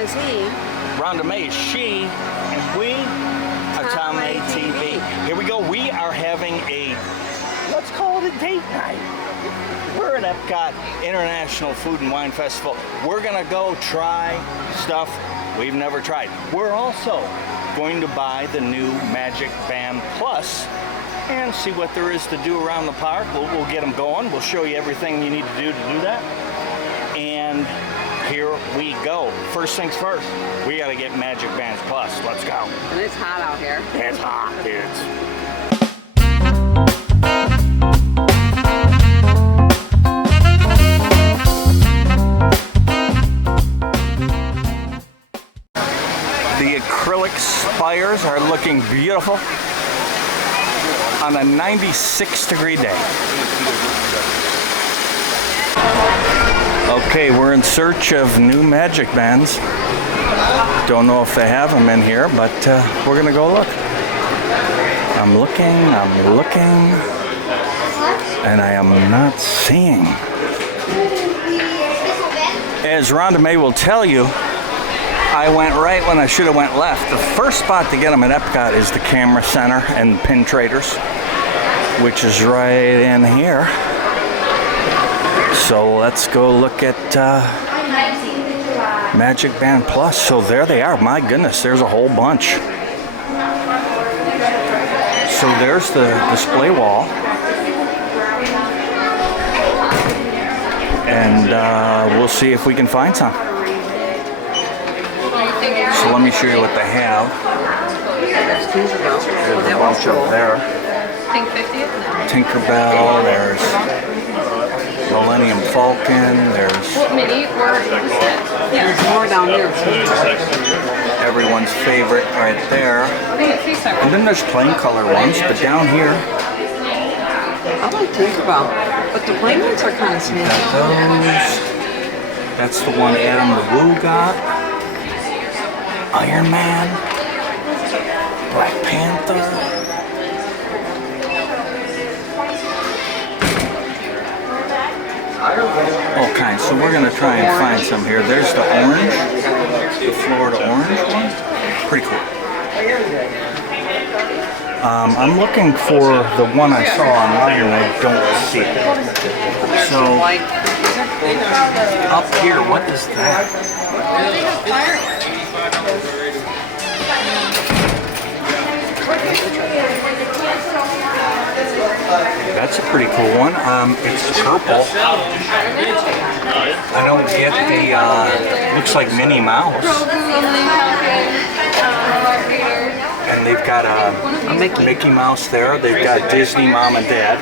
is he. Rhonda May is she, and we are Tom May TV. Here we go. We are having a, let's call it a date night. We're at Epcot International Food and Wine Festival. We're gonna go try stuff we've never tried. We're also going to buy the new MagicBand Plus and see what there is to do around the park. We'll get them going. We'll show you everything you need to do that. And here we go. First things first, we gotta get MagicBand Plus. Let's go. And it's hot out here. It's hot, dudes. The acrylic spires are looking beautiful on a 96-degree day. Okay, we're in search of new MagicBands. Don't know if they have them in here, but we're gonna go look. I'm looking, and I am not seeing. As Rhonda May will tell you, I went right when I should have went left. The first spot to get them at Epcot is the Camera Center and Pin Traders, which is right in here. So let's go look at MagicBand Plus. So there they are. My goodness, there's a whole bunch. So there's the display wall. And we'll see if we can find some. So let me show you what they have. There's a bunch up there. Tinkerbell, there's Millennium Falcon, there's more down here. Everyone's favorite right there. And then there's plain color ones, but down here, I like Tinkerbell, but the plain ones are kind of small. those. That's the one Adam the Woo got. Iron Man, Black Panther. All kinds. So we're gonna try and find some here. There's the orange, the Florida orange one. Pretty cool. I'm looking for the one I saw online and I don't see it. So up here, what is that? That's a pretty cool one. It's purple. I don't get the, looks like Minnie Mouse. And they've got a Mickey Mouse there. They've got Disney Mom and Dad.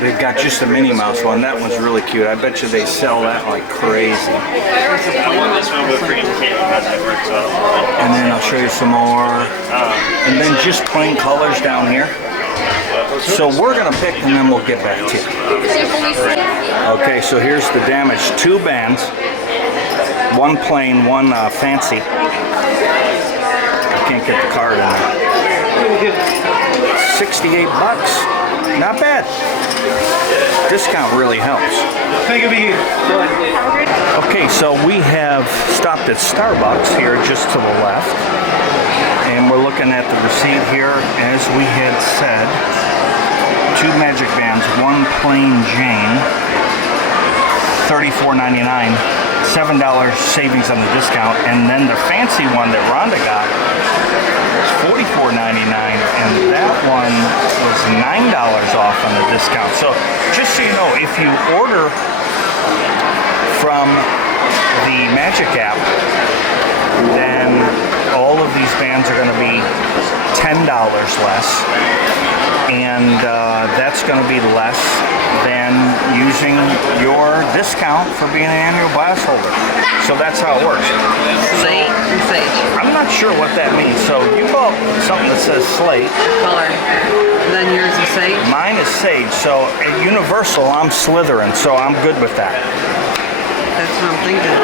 They've got just a Minnie Mouse one. That one's really cute. I bet you they sell that like crazy. And then I'll show you some more. And then just plain colors down here. So we're gonna pick and then we'll get back to you. Okay, so here's the damage. 2 bands. One plain, one fancy. I can't get the card in there. 68 bucks. Not bad. Discount really helps. Okay, so we have stopped at Starbucks here just to the left. And we're looking at the receipt here. As we had said, 2 MagicBands, 1 plain Jane, $34.99, $7 savings on the discount. And then the fancy one that Rhonda got was $44.99, and that one was $9 off on the discount. So just so you know, if you order from the Magic app, then all of these bands are going to be $10 less, and that's going to be less than using your discount for being an annual pass holder. So that's how it works. Slate and sage. I'm not sure what that means. So you bought something that says slate. Color. And then yours is sage? Mine is sage. So at Universal, I'm Slytherin, so I'm good with that. That's what I'm thinking.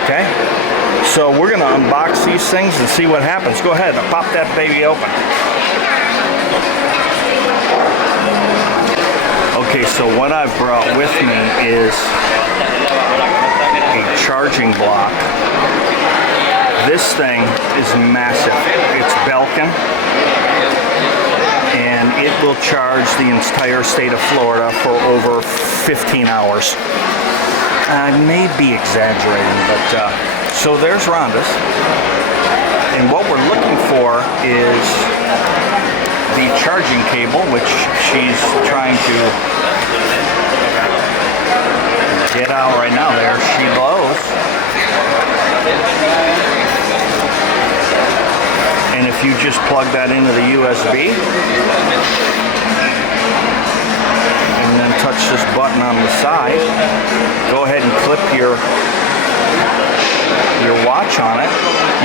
Okay. So we're going to unbox these things and see what happens. Go ahead, pop that baby open. Okay, so what I've brought with me is a charging block. This thing is massive. It's Belkin, and it will charge the entire state of Florida for over 15 hours. I may be exaggerating, but so there's Rhonda's. And what we're looking for is the charging cable, which she's trying to get out right now. There she goes. And if you just plug that into the USB and then touch this button on the side, go ahead and clip your watch on it.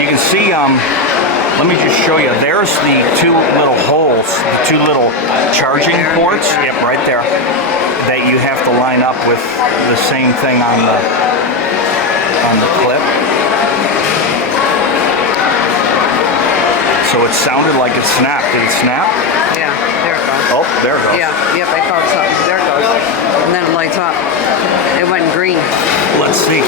You can see, let me just show you. There's the two little holes, the two little charging ports. Yep, right there. That you have to line up with the same thing on the clip. So it sounded like it snapped. Did it snap? Yeah, there it goes. Oh, there it goes. Yeah, yep, I felt something. There it goes. And then it lights up. It went green. Let's see.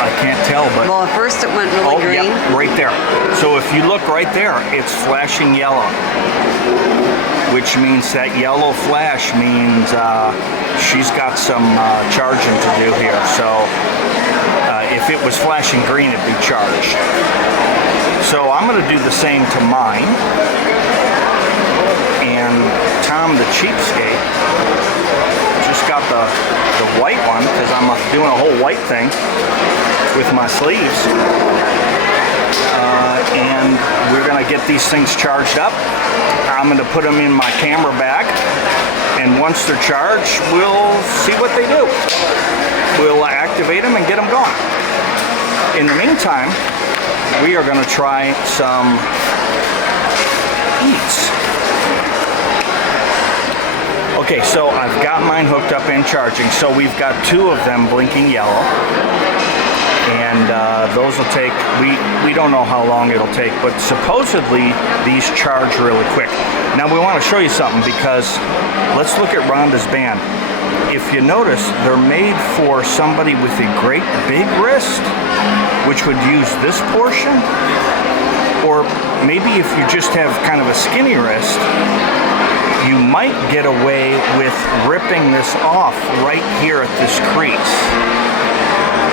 I can't tell, but... Well, at first it went really green. Yep, right there. So if you look right there, it's flashing yellow. Which means that yellow flash means she's got some charging to do here. So if it was flashing green, it'd be charged. So I'm going to do the same to mine. And Tom the cheapskate just got the white one because I'm doing a whole white thing with my sleeves. And we're going to get these things charged up. I'm going to put them in my camera bag. And once they're charged, we'll see what they do. We'll activate them and get them going. In the meantime, we are going to try some eats. Okay, so I've got mine hooked up and charging. So we've got two of them blinking yellow. And those will take, we don't know how long it'll take, but supposedly these charge really quick. Now we want to show you something because let's look at Rhonda's band. If you notice, they're made for somebody with a great big wrist, which would use this portion, or maybe if you just have kind of a skinny wrist, you might get away with ripping this off right here at this crease.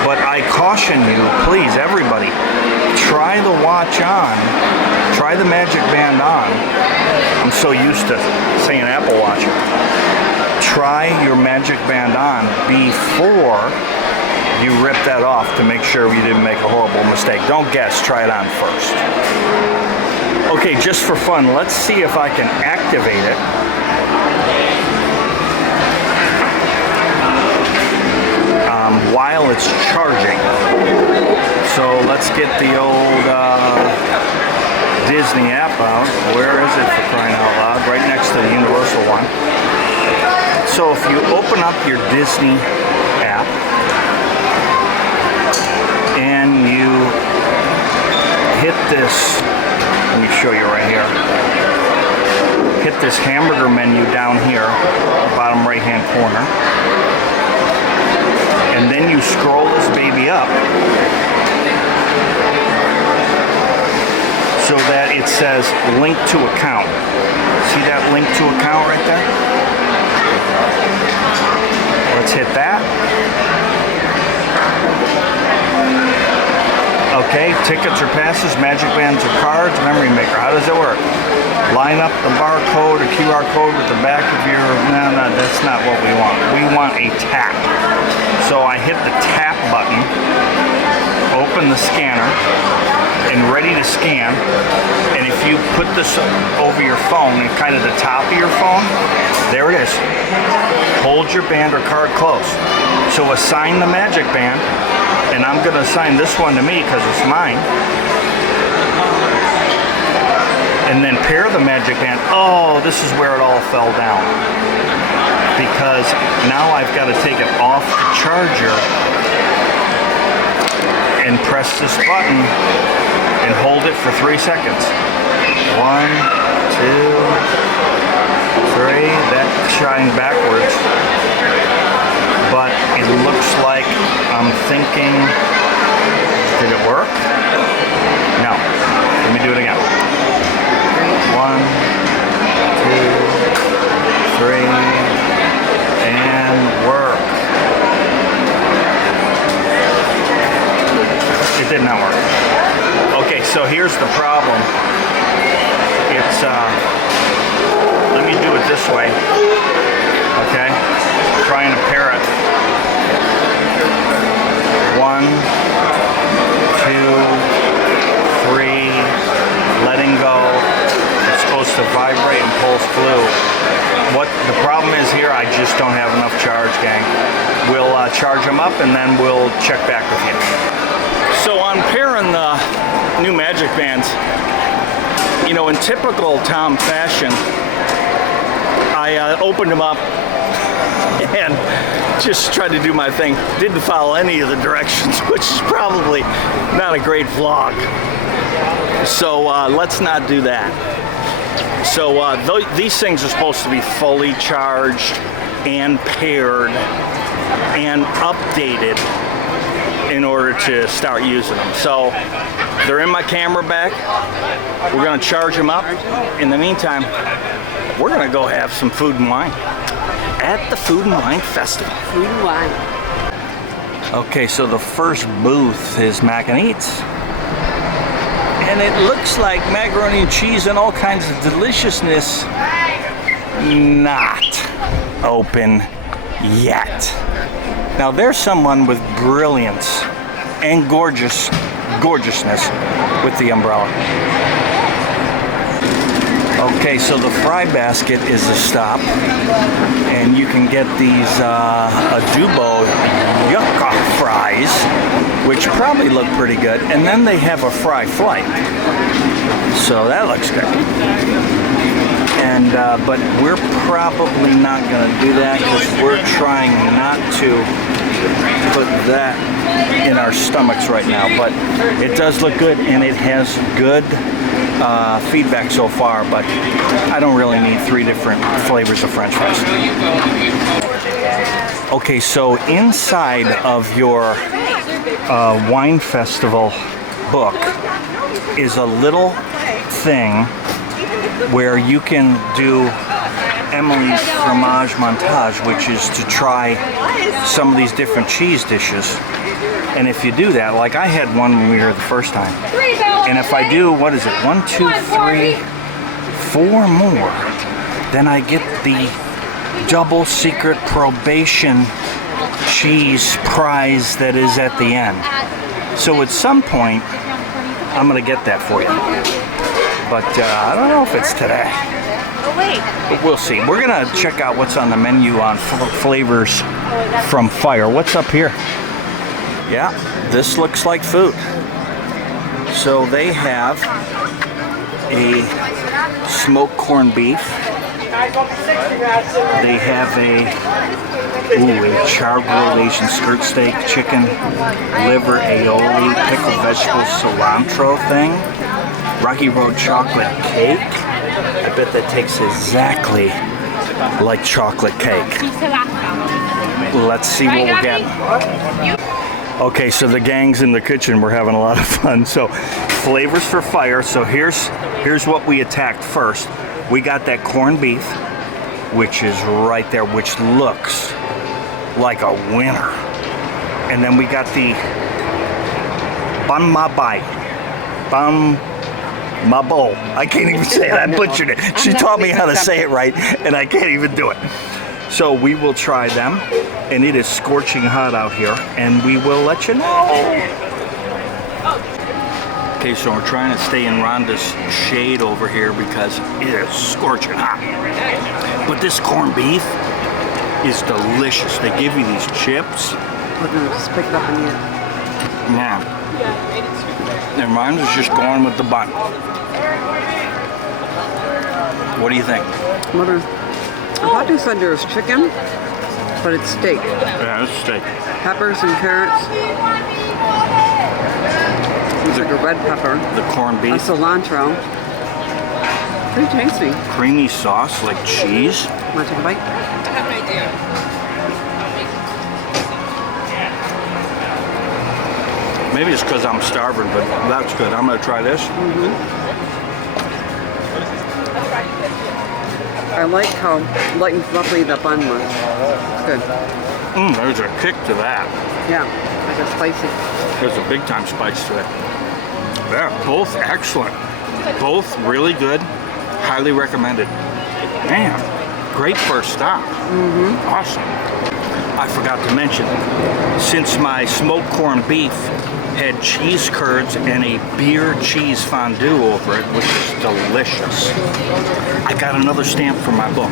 But I caution you, please, everybody, try the watch on, try the MagicBand on. I'm so used to saying Apple Watch. Try your MagicBand on before you rip that off to make sure you didn't make a horrible mistake. Don't guess, try it on first. Okay, just for fun, let's see if I can activate it. While it's charging. So let's get the old Disney app out. Where is it, for crying out loud? Right next to the Universal one. So if you open up your Disney app and you hit this, let me show you right here. Hit this hamburger menu down here, bottom right hand corner. And then you scroll this baby up so that it says link to account. See that link to account right there? Let's hit that. Okay, tickets or passes, MagicBands or cards, memory maker. How does it work? Line up the barcode or QR code with the back of your... No, that's not what we want. We want a tap. So I hit the tap button, open the scanner, and ready to scan. And if you put this over your phone and kind of the top of your phone, there it is. Hold your band or card close. So assign the MagicBand, and I'm going to assign this one to me because it's mine. And then pair the MagicBand. Oh, this is where it all fell down. Because now I've got to take it off the charger and press this button and hold it for 3 seconds. 1, 2, 3. That shined backwards. but it looks like I'm thinking, did it work? No. Let me do it again. 1, 2, 3, and work. It did not work. Okay, so here's the problem. It's, let me do it this way. Okay? Trying to pair it. 1, 2, 3, letting go. It's supposed to vibrate and pulse blue. What the problem is here, I just don't have enough charge, gang. We'll charge them up and then we'll check back with you. So on pairing the new MagicBands, you know, in typical Tom fashion, I opened them up and just tried to do my thing. Didn't follow any of the directions, which is probably not a great vlog. So let's not do that. So these things are supposed to be fully charged and paired and updated in order to start using them. So they're in my camera bag. We're gonna charge them up. In the meantime, we're gonna go have some food and wine at the Food and Wine Festival. Food and wine. Okay, so the first booth is Mac and Eats. And it looks like macaroni and cheese and all kinds of deliciousness not open yet. Now there's someone with brilliance and gorgeousness with the umbrella. Okay, so the fry basket is a stop, and you can get these adobo yucca fries, which probably look pretty good, and then they have a fry flight, so that looks good. And but we're probably not going to do that because we're trying not to put that in our stomachs right now, but it does look good and it has good feedback so far, but I don't really need 3 different flavors of French fries. Okay, so inside of your wine festival book is a little thing where you can do Emily's fromage montage, which is to try some of these different cheese dishes. And if you do that, like I had one when we were the first time, and if I do, what is it, 1, 2, 3, 4 more, then I get the double secret probation cheese prize that is at the end. So at some point, I'm gonna get that for you. But I don't know if it's today. But we'll see. We're gonna check out what's on the menu on flavors from Fire. What's up here? Yeah, this looks like food. So they have a smoked corned beef. They have a char-grilled Asian skirt steak, chicken, liver, aioli, pickled vegetables, cilantro thing. Rocky Road chocolate cake. I bet that tastes exactly like chocolate cake. Let's see what we'll get. Okay, so the gang's in the kitchen. We're having a lot of fun. So flavors for Fire. So here's what we attacked first. We got that corned beef, which is right there, which looks like a winner. And then we got the bun ma bai. Bun ma bo. I can't even say it. I butchered it. She taught me how to say it right, and I can't even do it. So we will try them, and it is scorching hot out here, and we will let you know. Okay, so we're trying to stay in Rhonda's shade over here because it is scorching hot. But this corned beef is delicious. They give you these chips. We're gonna just pick it up and eat it. Yeah. And Rhonda's just going with the bun. What do you think? I thought you said there was chicken, but it's steak. Yeah, it's steak. Peppers and carrots. It's like a red pepper. The corned A beef. cilantro. Pretty tasty. Creamy sauce like cheese. Want to take a bite? Maybe it's because I'm starving, but that's good. I'm gonna try this. I like how light and fluffy the bun was. It's good. There's a kick to that. Yeah, like a spicy. There's a big time spice to it. Yeah, both excellent. Both really good. Highly recommended. Man, great first stop. Awesome. I forgot to mention, since my smoked corned beef had cheese curds and a beer cheese fondue over it, which is delicious, I got another stamp for my book.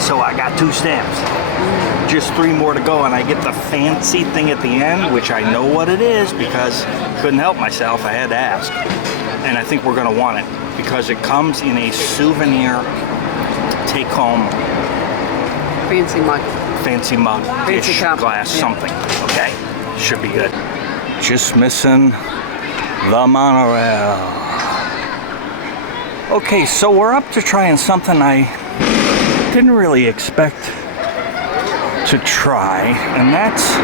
So I got 2 stamps. Just 3 more to go, and I get the fancy thing at the end, which I know what it is because couldn't help myself. I had to ask. And I think we're going to want it because it comes in a souvenir take-home Fancy mug. fancy mug, Fancy dish, cup. glass, Yeah. something. Okay, should be good. Just missing the monorail. Okay, so we're up to trying something I didn't really expect to try, and that's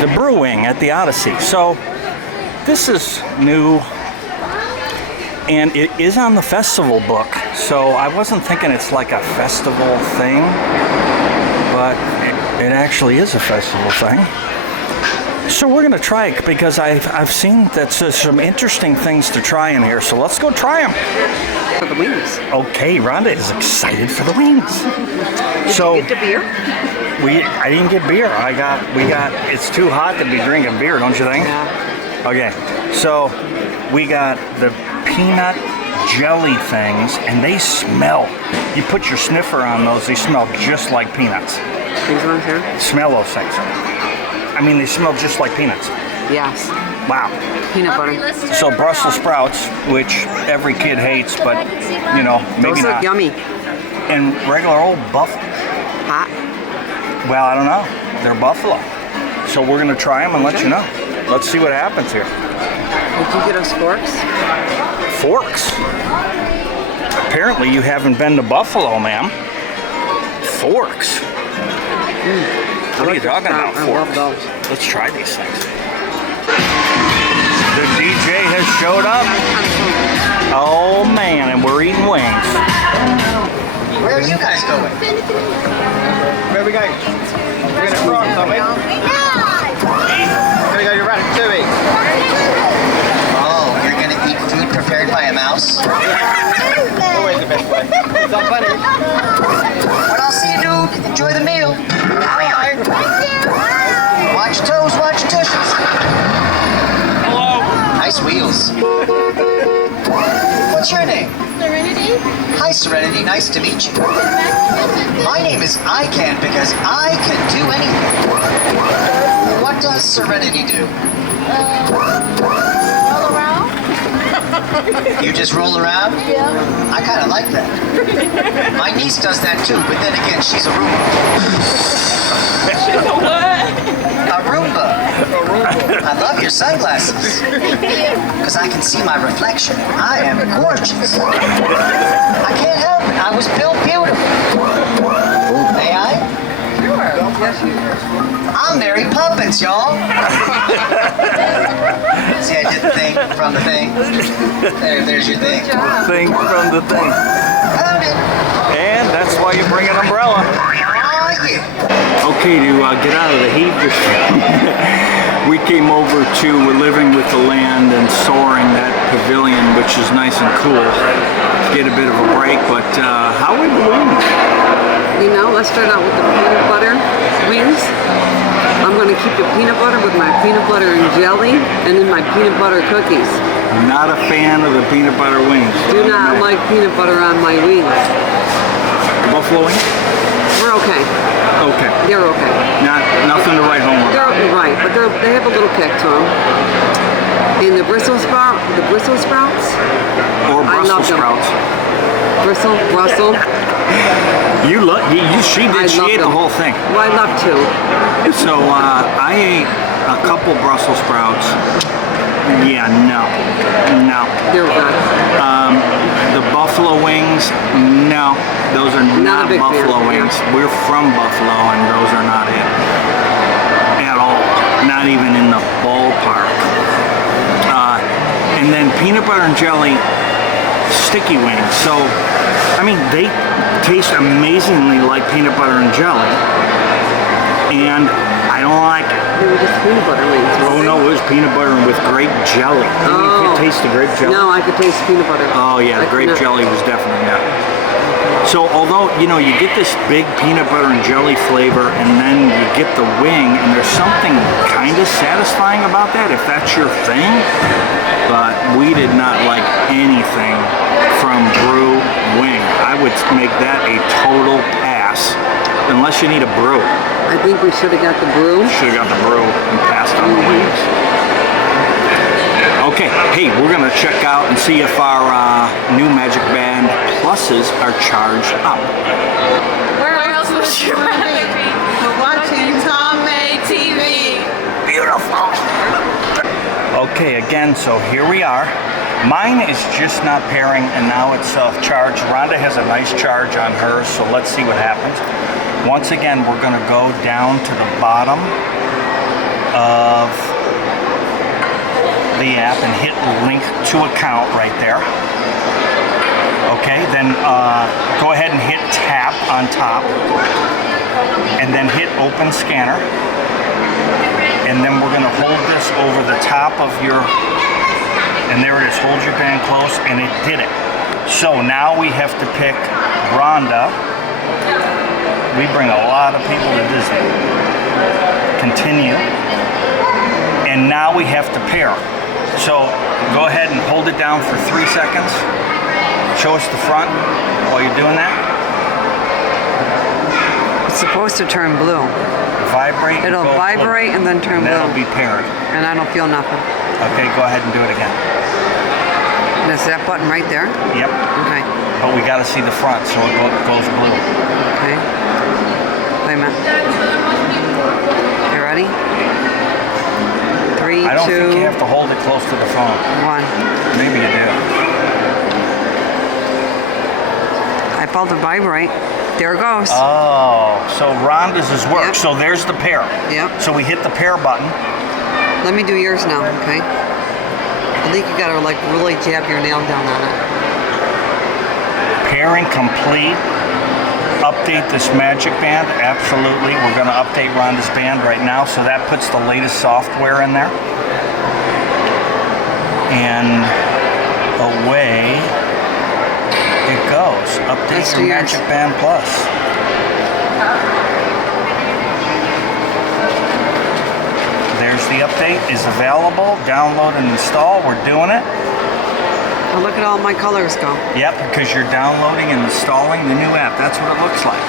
the brew-wing at the Odyssey. So this is new, and it is on the festival book, so I wasn't thinking it's like a festival thing, but it actually is a festival thing. So we're gonna try it because I've seen that there's some interesting things to try in here, so let's go try them. For the wings. Okay, Rhonda is excited for the wings. So Get the beer? I didn't get beer. It's too hot to be drinking beer, don't you think? Yeah. Okay, so we got the peanut jelly things, and they smell. You put your sniffer on those, they smell just like peanuts. These ones here? Smell those things. I mean, they smell just like peanuts. Yes. Wow. Peanut butter. So Brussels sprouts, which every kid hates, but you know, maybe Those look not. yummy. And regular old buffalo. Hot. Well, I don't know. They're buffalo. So we're gonna try them and let you know. Let's see what happens here. Did you get us forks? Forks. Apparently you haven't been to Buffalo, ma'am. Forks. What are you talking about, I love forks? those. Let's try these things. The DJ has showed up. Oh man, and we're eating wings. Where are you guys going? Where are we going? We're going to France, aren't we? We're going to go to Ratatouille. Oh, you're going to eat food prepared by a mouse? Always the best way. It's not funny. What I'll see you do, enjoy the meal. Bye. Watch toes, watch tushes. Hello. Nice wheels. What's your name? Serenity? Hi, Serenity. Nice to meet you. My name is I Can because I can do anything. What does Serenity do? Roll around? You just roll around? Yeah. I kind of like that. My niece does that too, but then again, she's a Roomba. She's a what? A Roomba. I love your sunglasses because I can see my reflection. I am gorgeous. I can't help it. I was built beautiful. May I? Sure. Yes, you I'm Mary Poppins, y'all. See, I did the thing from the thing. There's your thing. Thing from the thing. Found it. And that's why you bring an umbrella. Oh, yeah. Okay, to get out of the heat, we came over to Living with the Land and Soaring, that pavilion, which is nice and cool. Get a bit of a break, but how are the wings? You know, let's start out with the peanut butter wings. I'm going to keep the peanut butter with my peanut butter and jelly, and then my peanut butter cookies. Not a fan of the peanut butter wings. Do not like peanut butter on my wings. Buffalo wings? We're okay. Okay. They're okay. Nothing to write home They're about. right, but they have a little kick to them. And the Brussels sprouts, Or I love Brussels them. sprouts. Brussels. She I love ate the them. whole thing. Well, I love to. So I ate a couple Brussels sprouts. Yeah, no. They're good. The buffalo wings, no. Those are Not a not big fan, buffalo yeah. wings. We're from Buffalo, and those are not it at all. peanut butter and jelly sticky wings. So, I mean, they taste amazingly like peanut butter and jelly. And I don't like... They were just peanut butter wings. Oh no, it was peanut butter with grape jelly. You could taste the grape jelly. No, I could taste peanut butter. Oh yeah, the grape jelly was definitely that. So although, you know, you get this big peanut butter and jelly flavor and then you get the wing, and there's something kind of satisfying about that if that's your thing, but we did not like anything from brew-wing. I would make that a total pass, unless you need a brew. I think we should have got the brew. Should have got the brew and passed on the wings. Okay, hey, we're gonna check out and see if our new MagicBand Pluses are charged up. Where else would you rather be? We're watching Tom May TV. Beautiful. Okay, again, so here we are. Mine is just not pairing, and now it's charged. Rhonda has a nice charge on hers, so let's see what happens. Once again, we're gonna go down to the bottom of the app and hit link to account right there. Okay, then go ahead and hit tap on top and then hit open scanner, and then we're going to hold this over the top of your, and there it is, hold your band close, and it did it. So now we have to pick Rhonda. We bring a lot of people to Disney. Continue, and now we have to pair. So go ahead and hold it down for 3 seconds. Show us the front while you're doing that. It's supposed to turn blue. Vibrate. It'll vibrate and then turn blue. That'll be paired. And I don't feel nothing. Okay, go ahead and do it again. That's that button right there? Yep. Okay. But we got to see the front, so it goes blue. Okay. Wait a minute. You ready? 3, 2, I don't think you have to hold it close to the phone. 1. Maybe you do. I felt it vibrate. There it goes. Oh, so Rhonda's has worked. Yep. So there's the pair. Yep. So we hit the pair button. Let me do yours now, okay? I think you gotta like really jab your nail down on it. Pairing complete. Update this MagicBand. Absolutely. We're going to update Rhonda's band right now. So that puts the latest software in there. And away it goes. Update Let's your do yours. MagicBand Plus. There's the update. Is available. Download and install. We're doing it. Oh, look at all my colors go. Yep, because you're downloading and installing the new app. That's what it looks like.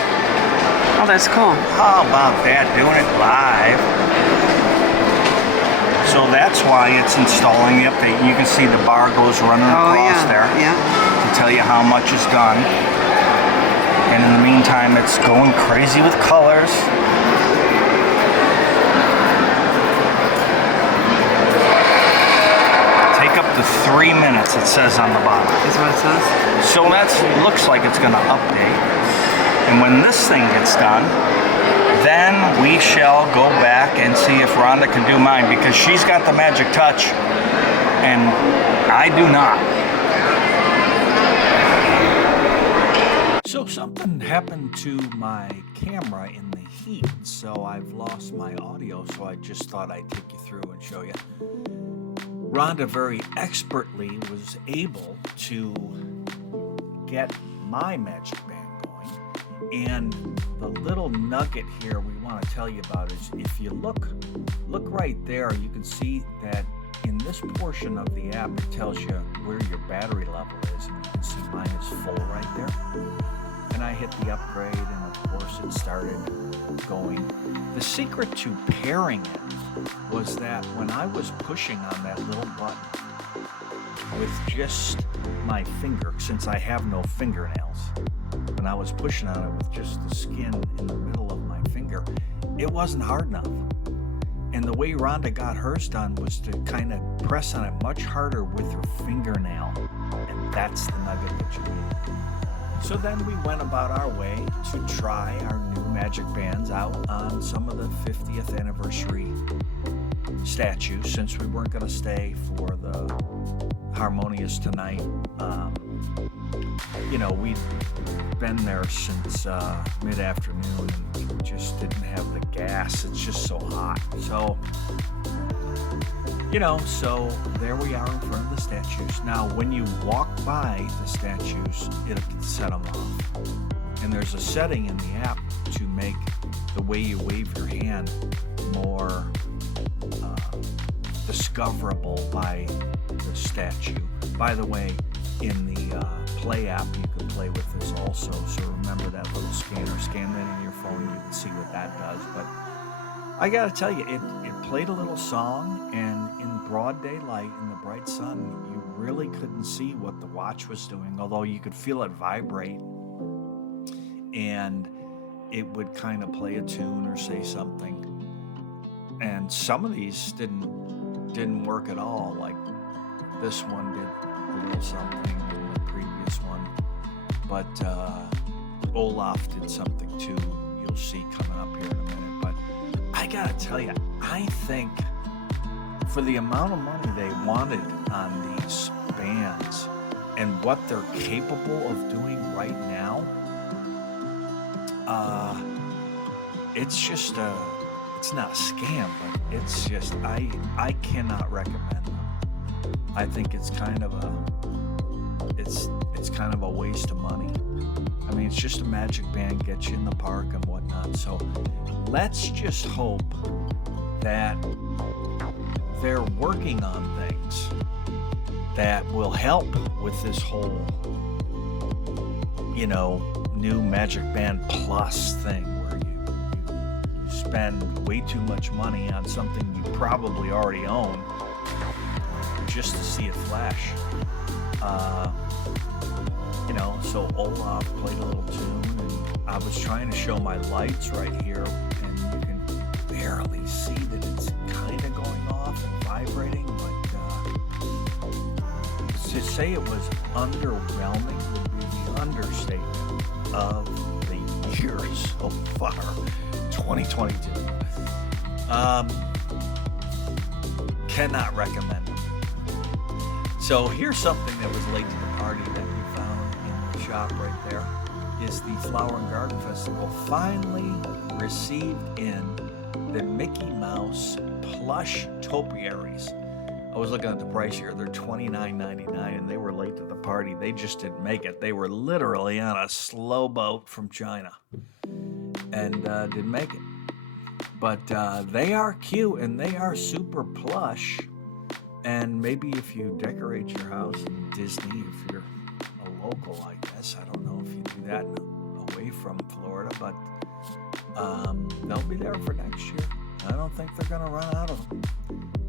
Oh, that's cool. How about that? Doing it live. So that's why it's installing the update. You can see the bar goes running across there Yeah. to tell you how much is done. And in the meantime, it's going crazy with colors. Up to 3 minutes, it says on the bottom. Is what it says? So that looks like it's going to update. And when this thing gets done, then we shall go back and see if Rhonda can do mine, because she's got the magic touch and I do not. So something happened to my camera in the heat, so I've lost my audio, so I just thought I'd take you through and show you. Rhonda very expertly was able to get my MagicBand going, and the little nugget here we want to tell you about is if you look right there, you can see that in this portion of the app it tells you where your battery level is, and you can see mine is full right there. And I hit the upgrade, and of course it started going. The secret to pairing it was that when I was pushing on that little button with just my finger, since I have no fingernails, when I was pushing on it with just the skin in the middle of my finger, it wasn't hard enough. And the way Rhonda got hers done was to kind of press on it much harder with her fingernail, and that's the nugget that you need. So then we went about our way to try our new MagicBands out on some of the 50th anniversary statues, since we weren't going to stay for the harmonious tonight. You know, we'd been there since mid-afternoon and we just didn't have the gas. It's just so hot. So, you know, so there we are in front of the statues. Now, when you walk by the statues, it'll set them off. And there's a setting in the app to make the way you wave your hand more discoverable by the statue. By the way, in the Play app, you can play with this also. So remember that little scanner. Scan that in your phone. You can see what that does. But I got to tell you, it played a little song, and in broad daylight, in the bright sun, you really couldn't see what the watch was doing, although you could feel it vibrate. And it would kind of play a tune or say something. And some of these didn't work at all. Like this one did a little something, and the previous one. But Olaf did something too. You'll see coming up here in a minute. But I gotta tell you, I think for the amount of money they wanted on these bands and what they're capable of doing right now, it's just it's not a scam, but it's just, I cannot recommend them. I think it's kind of a waste of money. I mean, it's just a MagicBand, gets you in the park and whatnot. So let's just hope that they're working on things that will help with this whole, you know, new MagicBand Plus thing, where you spend way too much money on something you probably already own just to see it flash. You know, so Olaf played a little tune, and I was trying to show my lights right here, and you can barely see that it's kind of going off and vibrating, but to say it was underwhelming would be the understatement of the year so far, 2022. Cannot recommend it. So here's something that was late to the party that we found in the shop right there, is the Flower and Garden Festival finally received in the Mickey Mouse plush topiaries. I was looking at the price here. They're $29.99, and they were late to the party. They just didn't make it. They were literally on a slow boat from China and didn't make it. But they are cute, and they are super plush. And maybe if you decorate your house in Disney, if you're a local, I guess. I don't know if you do that away from Florida, but they'll be there for next year. I don't think they're going to run out of them.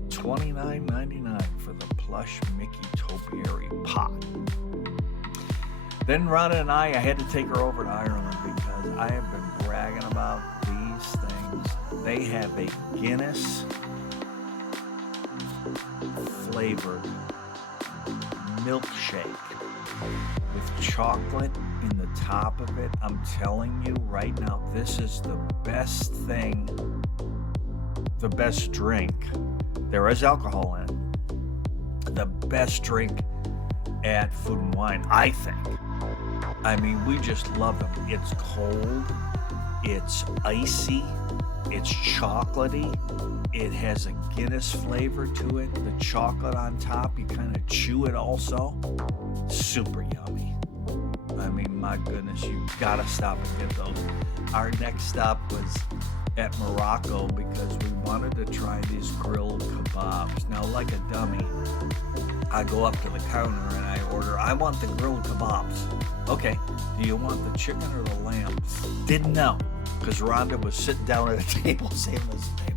$29.99 for the plush Mickey topiary pot. Then Rhonda and I had to take her over to Ireland because I have been bragging about these things. They have a Guinness flavored milkshake with chocolate in the top of it. I'm telling you right now, this is the best thing, the best drink. There is alcohol in it. The best drink at Food and Wine, I think. I mean, we just love them. It's cold, it's icy, it's chocolatey. It has a Guinness flavor to it. The chocolate on top, you kind of chew it also. Super yummy. I mean, my goodness, you gotta stop and get those. Our next stop was at Morocco because we wanted to try these grilled kebabs. Now, like a dummy, I go up to the counter and I order, I want the grilled kebabs. Okay, do you want the chicken or the lamb? Didn't know, because Rhonda was sitting down at a table, same as the table.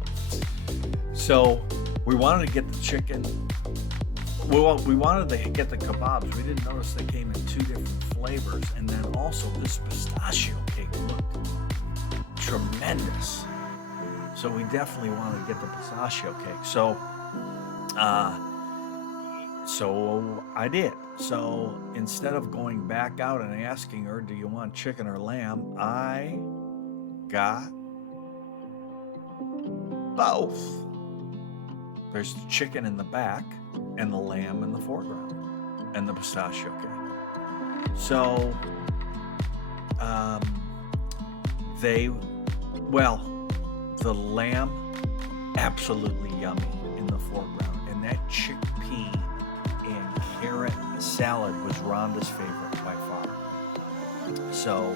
So we wanted to get the chicken. Well, we wanted to get the kebabs. We didn't notice they came in two different flavors. And then also this pistachio cake looked tremendous. So we definitely wanted to get the pistachio cake. So I did. So instead of going back out and asking her, do you want chicken or lamb? I got both. There's chicken in the back, and the lamb in the foreground, and the pistachio cake. So, the lamb, absolutely yummy in the foreground, and that chickpea and carrot salad was Rhonda's favorite by far. So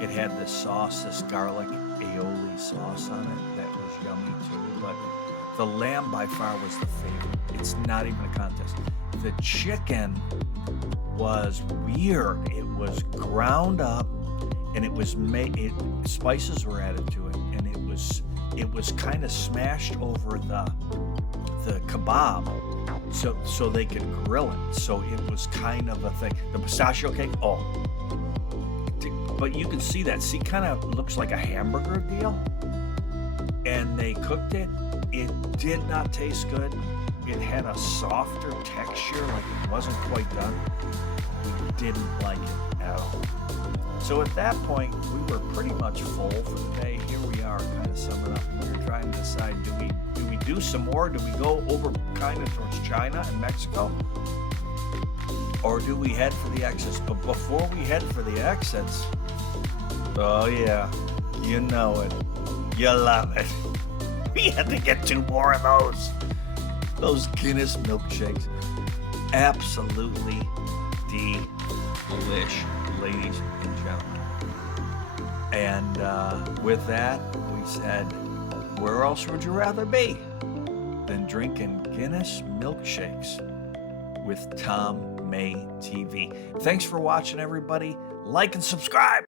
it had this sauce, this garlic aioli sauce on it that was yummy too, but the lamb by far was the favorite. It's not even a contest. The chicken was weird. It was ground up, and it was spices were added to it, and it was kind of smashed over the kebab so they could grill it. So it was kind of a thing. The pistachio cake, but you can see that. See, kind of looks like a hamburger deal. And they cooked it. It did not taste good. It had a softer texture, like it wasn't quite done. We didn't like it at all. So at that point, we were pretty much full for the day. Here we are, kind of summing up. We were trying to decide: do we do some more? Do we go over kind of towards China and Mexico, or do we head for the exits? But before we head for the exits, oh yeah, you know it, you love it. We had to get 2 more of those Guinness milkshakes. Absolutely delish, ladies and gentlemen. And with that, we said, where else would you rather be than drinking Guinness milkshakes with Tom May TV? Thanks for watching, everybody. Like and subscribe.